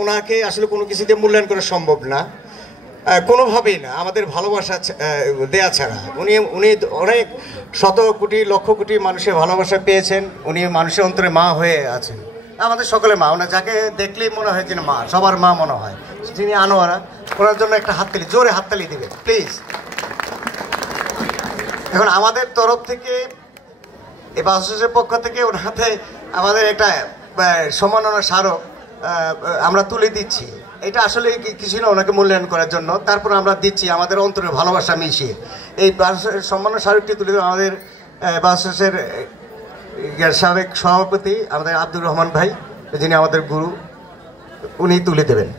ওনাকে আসলে কোনো কিছু দিয়ে মূল্যায়ন করা সম্ভব না, কোনোভাবেই না, আমাদের ভালোবাসা দেয়া ছাড়া। উনি উনি অনেক শত কোটি লক্ষ কোটি মানুষের ভালোবাসা পেয়েছেন। উনি মানুষের অন্তরে মা হয়ে আছেন, আমাদের সকলের মা। ওনার যাকে দেখলেই মনে হয় যে মা, সবার মা মনে হয়। যিনি আনোয়ারা, ওনার জন্য একটা হাততালি, জোরে হাততালি দিবেন প্লিজ। এখন আমাদের তরফ থেকে, এই বাসের পক্ষ থেকে ওনাতে আমাদের একটা সম্মাননা স্মারক আমরা তুলে দিচ্ছি। এটা আসলে কিছু না, ওনাকে মূল্যায়ন করার জন্য। তারপর আমরা দিচ্ছি আমাদের অন্তরে ভালোবাসা মিশিয়ে। এই সম্মাননা স্মারকটি তুলে আমাদের বাসের সাবেক সভাপতি আমাদের আব্দুর রহমান ভাই, যিনি আমাদের গুরু, উনি তুলে দেবেন।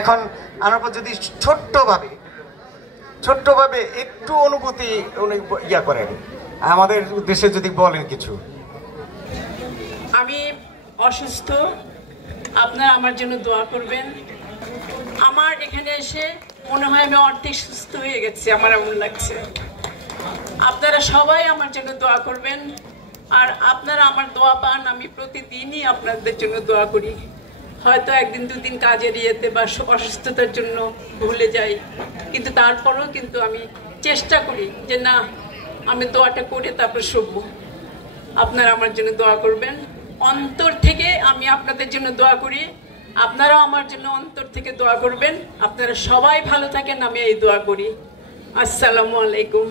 এখন আমার যদি ছোট্টভাবে একটু অনুভূতি উনি ইয়া করেন, আমাদের উদ্দেশ্যে যদি বলেন কিছু। আমি অসুস্থ, আপনারা আমার জন্য দোয়া করবেন। আমার এখানে এসে মনে হয় আমি অর্ধেক সুস্থ হয়ে গেছি, আমার এমন লাগছে। আপনারা সবাই আমার জন্য দোয়া করবেন, আর আপনারা আমার দোয়া পান। আমি প্রতিদিনই আপনাদের জন্য দোয়া করি। হয়তো একদিন দুদিন কাজের ইয়েতে বা অসুস্থতার জন্য ভুলে যাই, কিন্তু তারপরেও কিন্তু আমি চেষ্টা করি যে না, আমি দোয়াটা করে তারপর শুভবো। আপনারা আমার জন্য দোয়া করবেন। অন্তর থেকে আমি আপনাদের জন্য দোয়া করি, আপনারাও আমার জন্য অন্তর থেকে দোয়া করবেন। আপনারা সবাই ভালো থাকেন, আমি এই দোয়া করি। আসসালামু আলাইকুম।